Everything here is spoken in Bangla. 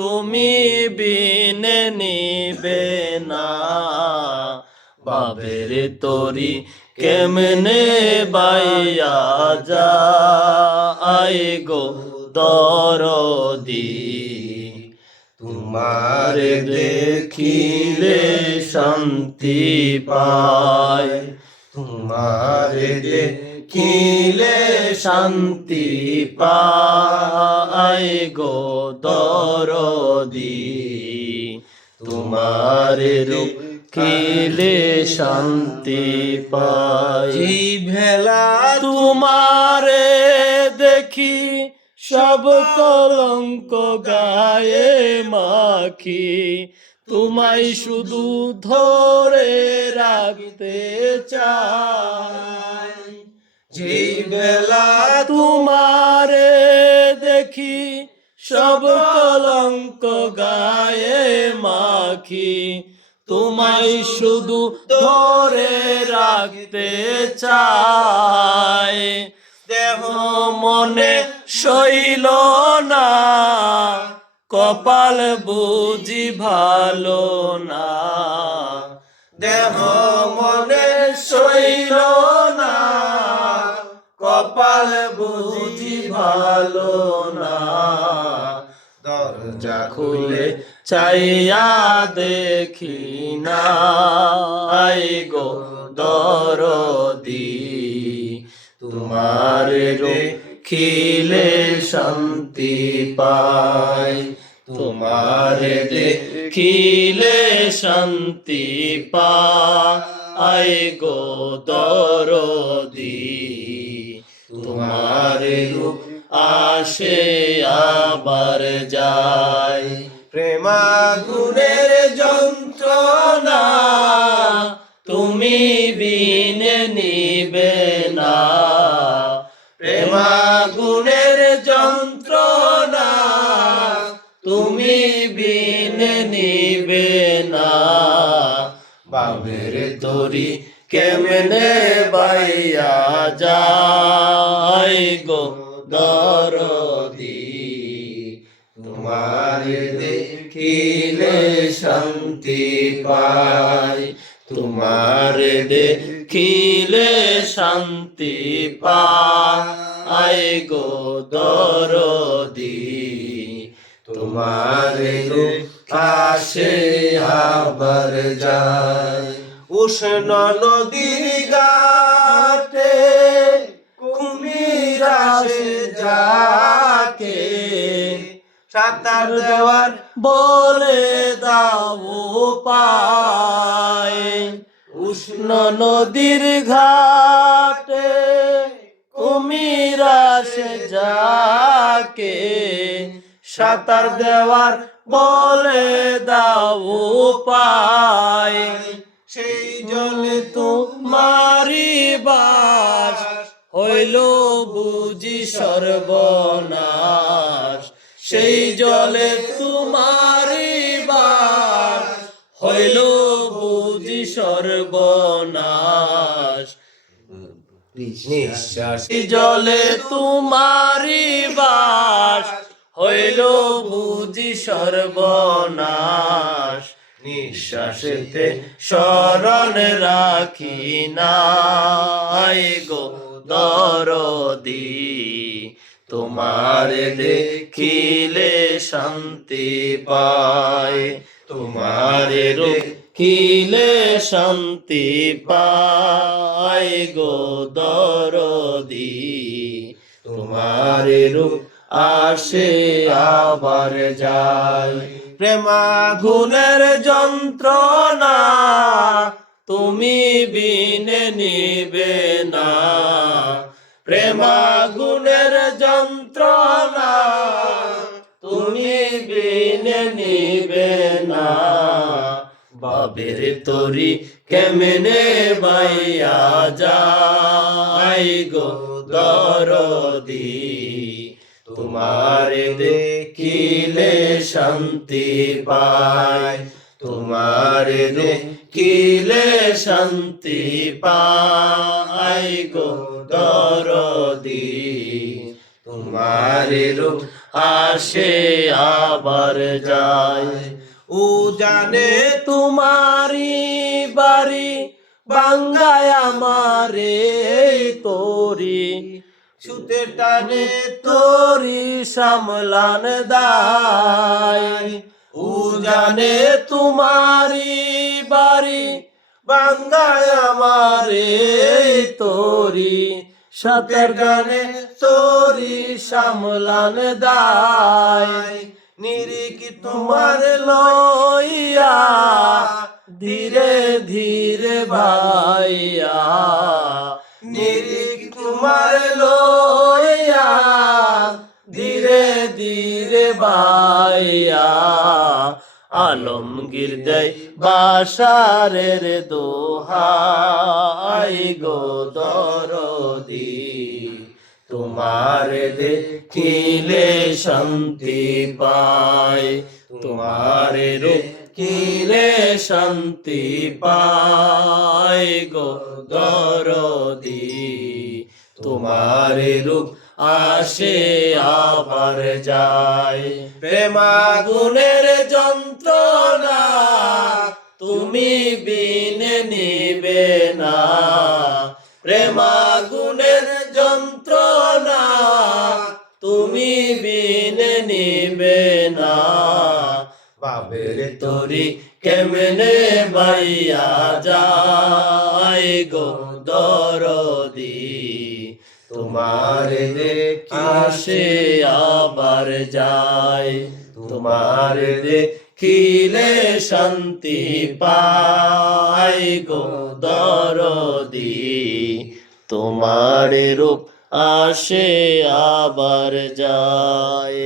তুমি বিনে নিবে না। বাবের তরি কেমনে বাইয়া যায় গো দরদি, তোমার দেখিলে শান্তি পায়, তোমার দেখিলে শান্তি পায় গো দরদি, তোমার দেখিলে শান্তি পায়। ভেলা তোমারে দেখি সব কলঙ্ক গায়ে মাখি, তোমায় শুধু ধরে রাখতে চাই। যেই বেলা তোমারে দেখি সব কলঙ্ক গায়ে মাখি, তোমায় শুধু ধরে রাখতে চাই। দেহ মনে সইল না, কপাল বুঝি ভালো না, দেহ মনে সইল না, কপাল বুঝি ভালো না। দরজা খুলে চাইয়া দেখি না গো দরদি, তোমার দেখিলে শান্তি পাই, তোমার দেখিলে শান্তি পাই গো দরদি, তোমার রূপ আসে আবার যায়। প্রেমাগুনের যন্ত্রণা তুমি বিনে নিবে না, প্রেমাগুনের যন্ত্রণা তুমি বিনে নিবে না। বাবের তরি কেমনে বাইয়া যায় গো দরদি, তোমার দেখিলে শান্তি পাই, তোমার দেখিলে শান্তি পাই গো দরদি, তোমার আসে আবার যায়। উষ্ণ নদীর ঘাটে কুমির আসে যাকে, সাঁতার দেওয়ার বলে দাও পায়। উষ্ণ নদীর ঘাটে কুমির আসে যাকে, সাঁতার দেওয়ার বলে দাও পায়। সেই জলে তোমারি বাস হইল বুঝি সর্বনাশ, সেই জলে তোমারি বাস হইল বুঝি সর্বনাশ। নিঃশ্বাস জলে তোমারি বাস হইল বুঝি সর্বনাশ, নিঃশ্বাসেতে শরণ রাখি নাই গো দরদি, তোমার দেখিলে শান্তি পায়, তোমার দেখিলে শান্তি পায় গো দরদি, তোমার রূপ আসে আবার যায়। প্রেমাগুনের যন্ত্রণা তুমি বিনে নিবে না, প্রেমাগুনের যন্ত্রণা তুমি বিনে নিবে না। বাবের তরি কেমনে বাইয়া যায় গো দরদি, তোমার দেখিলে শান্তি পায়, তোমার দেখিলে শান্তি পায় গো দরদি, তোমার রূপ আসে আবার যায়। ও জানে তোমারি বাড়ি বাঙ্গায় আমারে তোরি, সুতে টানে তোরি সামলান দায়। ও জানে তোমারি বাড়ি বাঙ্গায় আমারে তোরি, সাঁতার গানে তোরি সামলান দায়। নিরিকি তোমার লইয়া ধীরে ধীরে ভাইয়া, নিরিখ তোমার লইয়া ধীরে ধীরে ভাইয়া। আলমগীর দেয় বাসারের দোহাই গো দরদি, তোমার দেখিলে শান্তি পায়। তোমার দেখিলে শান্তি পায় গো দরদি, তোমার রূপ আসে আবার যায়। প্রেমাগুনের যন্ত্রণা তুমি বিনে নিবে না, প্রেমাগুনের যন্ত্রণা তুমি বিনে নিবে না। বাবের তরি কেমনে বাইয়া যায় গো দরদি, তোমার আসে আবার যায়। তোমার দেখিলে শান্তি পায় গো দরদি, তোমার রূপ আসে আবার যায়।